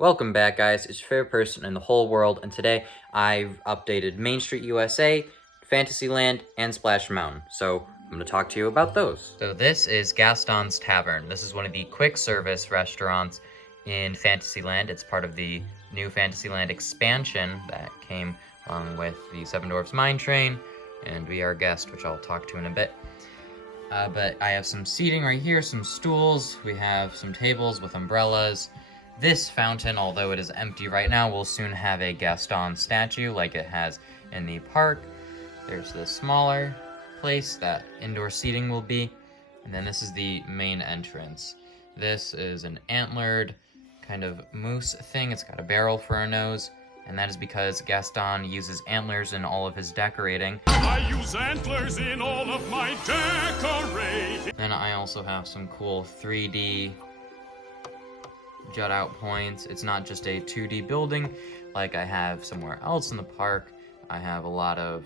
Welcome back, guys. It's your favorite person in the whole world, and today I've updated Main Street USA, Fantasyland, and Splash Mountain. So I'm going to talk to you about those. So this is Gaston's Tavern. This is one of the quick service restaurants in Fantasyland. It's part of the new Fantasyland expansion that came along with the Seven Dwarfs Mine Train and We Are Guest, which I'll talk to in a bit. But I have some seating right here, some stools. We have some tables with umbrellas. This fountain, although it is empty right now, will soon have a Gaston statue like it has in the park. There's the smaller place that indoor seating will be. And then this is the main entrance. This is an antlered kind of moose thing. It's got a barrel for a nose. And that is because Gaston uses antlers in all of his decorating. I use antlers in all of my decorating. Then I also have some cool 3D jut out points. It's not just a 2D building like I have somewhere else in the park. I have a lot of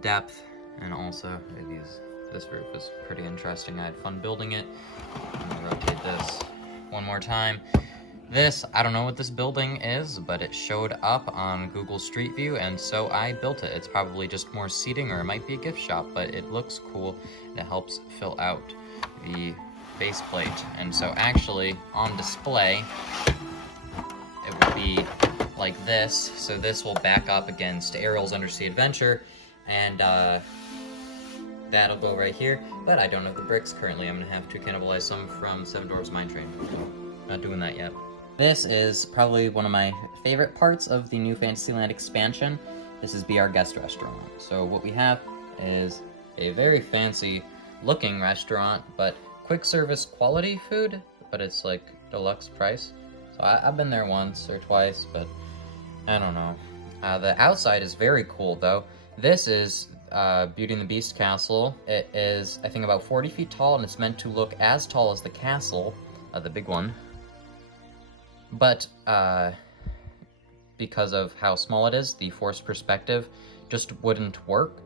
depth, and also this roof is pretty interesting. I had fun building it. I'm gonna rotate this one more time. This, I don't know what this building is, but it showed up on Google Street View, and so I built it. It's probably just more seating, or it might be a gift shop, but it looks cool, and it helps fill out the base plate. And so actually, on display, it will be like this. So this will back up against Ariel's Undersea Adventure, and that'll go right here. But I don't have the bricks currently. I'm gonna have to cannibalize some from Seven Dwarfs Mine Train. Not doing that yet. This is probably one of my favorite parts of the new Fantasyland expansion. This is Be Our Guest restaurant. So what we have is a very fancy looking restaurant, but quick service quality food, but it's like deluxe price. So I've been there once or twice, but I don't know. The outside is very cool though. This is Beauty and the Beast castle. It is, I think, about 40 feet tall, and it's meant to look as tall as the castle, the big one. But because of how small it is, the forced perspective just wouldn't work.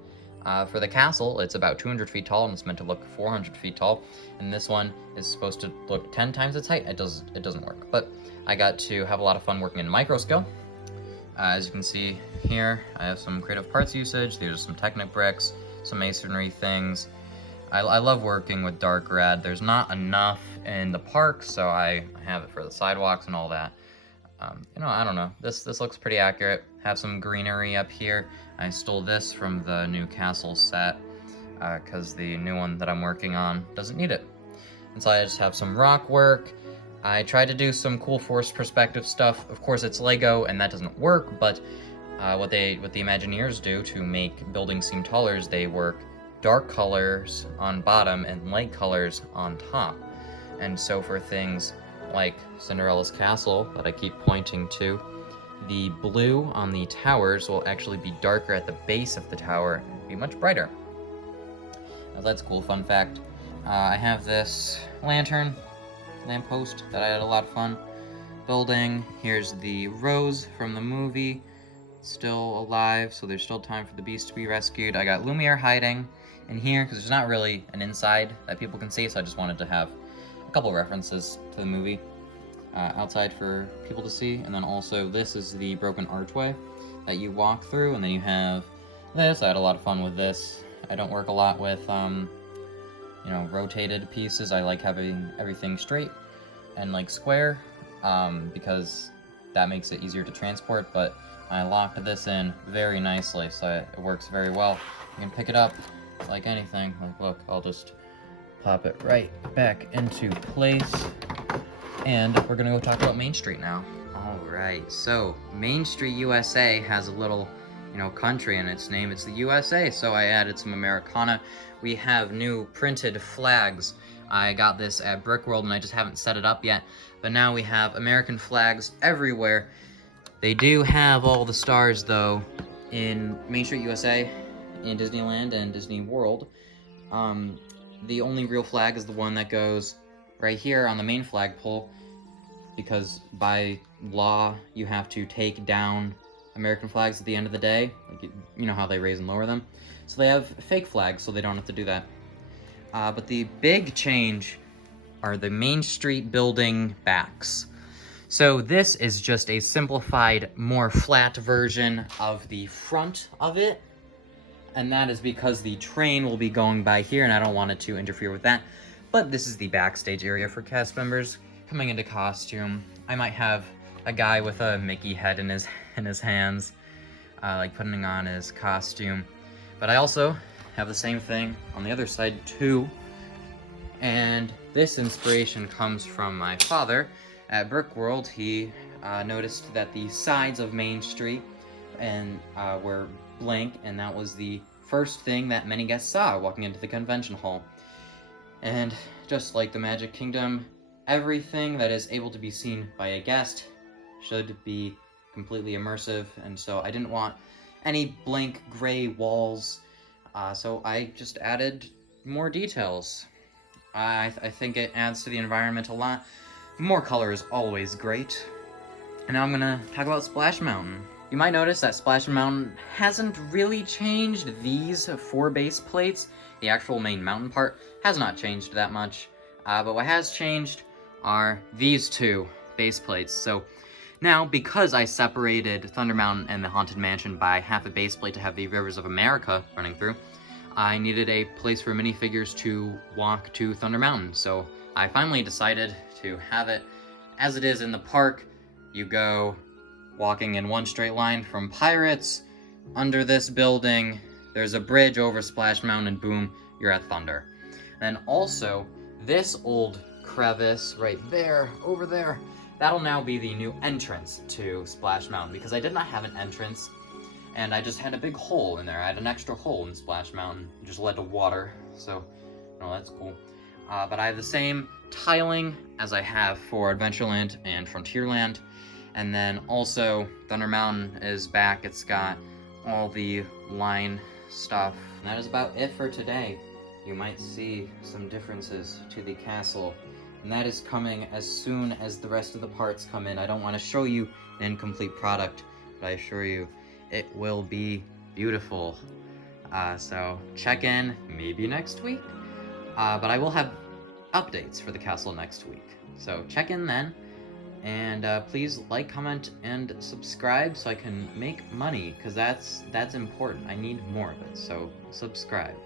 For the castle, it's about 200 feet tall, and it's meant to look 400 feet tall. And this one is supposed to look 10 times its height. It doesn't work. But I got to have a lot of fun working in microscale. As you can see here, I have some creative parts usage. These are some Technic bricks, some masonry things. I love working with dark red. There's not enough in the park, so I have it for the sidewalks and all that. I don't know. This looks pretty accurate. Have some greenery up here. I stole this from the new castle set because the new one that I'm working on doesn't need it. And so I just have some rock work. I tried to do some cool forced perspective stuff. Of course, it's Lego, and that doesn't work, but what the Imagineers do to make buildings seem taller is they work dark colors on bottom and light colors on top. And so for things like Cinderella's castle that I keep pointing to, the blue on the towers will actually be darker at the base of the tower and be much brighter. Now that's a cool fun fact. I have this lamppost that I had a lot of fun building. Here's the Rose from the movie, still alive, so there's still time for the Beast to be rescued. I got Lumiere hiding in here because there's not really an inside that people can see, so I just wanted to have a couple references to the movie outside for people to see. And then also this is the broken archway that you walk through, and then you have this. I had a lot of fun with this. I don't work a lot with rotated pieces. I like having everything straight and like square because that makes it easier to transport, but I locked this in very nicely, so it works very well. You can pick it up like anything. Like, look, I'll just pop it right back into place. And we're gonna go talk about Main Street now. All right, so Main Street USA has a little, country in its name. It's the USA, so I added some Americana. We have new printed flags. I got this at Brickworld, and I just haven't set it up yet. But now we have American flags everywhere. They do have all the stars, though, in Main Street USA, in Disneyland and Disney World. The only real flag is the one that goes right here on the main flagpole, because by law you have to take down American flags at the end of the day. Like, you know how they raise and lower them. So they have fake flags, so they don't have to do that. But the big change are the Main Street building backs. So this is just a simplified, more flat version of the front of it. And that is because the train will be going by here and I don't want it to interfere with that. But this is the backstage area for cast members coming into costume. I might have a guy with a Mickey head in his hands, like putting on his costume. But I also have the same thing on the other side too. And this inspiration comes from my father. At Brickworld, he noticed that the sides of Main Street were blank, and that was the first thing that many guests saw walking into the convention hall. And just like the Magic Kingdom, everything that is able to be seen by a guest should be completely immersive, and so I didn't want any blank gray walls, so I just added more details. I think it adds to the environment a lot. More color is always great. And now I'm gonna talk about Splash Mountain. You might notice that Splash Mountain hasn't really changed these 4 base plates. The actual main mountain part has not changed that much. But what has changed are these 2 base plates. So now, because I separated Thunder Mountain and the Haunted Mansion by half a base plate to have the Rivers of America running through, I needed a place for minifigures to walk to Thunder Mountain. So I finally decided to have it as it is in the park. You go walking in one straight line from Pirates, under this building, there's a bridge over Splash Mountain, and boom, you're at Thunder. And also, this old crevice right there, over there, that'll now be the new entrance to Splash Mountain, because I did not have an entrance, and I just had a big hole in there. I had an extra hole in Splash Mountain. It just led to water, so, that's cool. But I have the same tiling as I have for Adventureland and Frontierland. And then also, Thunder Mountain is back. It's got all the line stuff. And that is about it for today. You might see some differences to the castle. And that is coming as soon as the rest of the parts come in. I don't want to show you an incomplete product, but I assure you, it will be beautiful. So check in maybe next week. But I will have updates for the castle next week. So check in then. And please like, comment, and subscribe so I can make money, because that's important. I need more of it, so subscribe.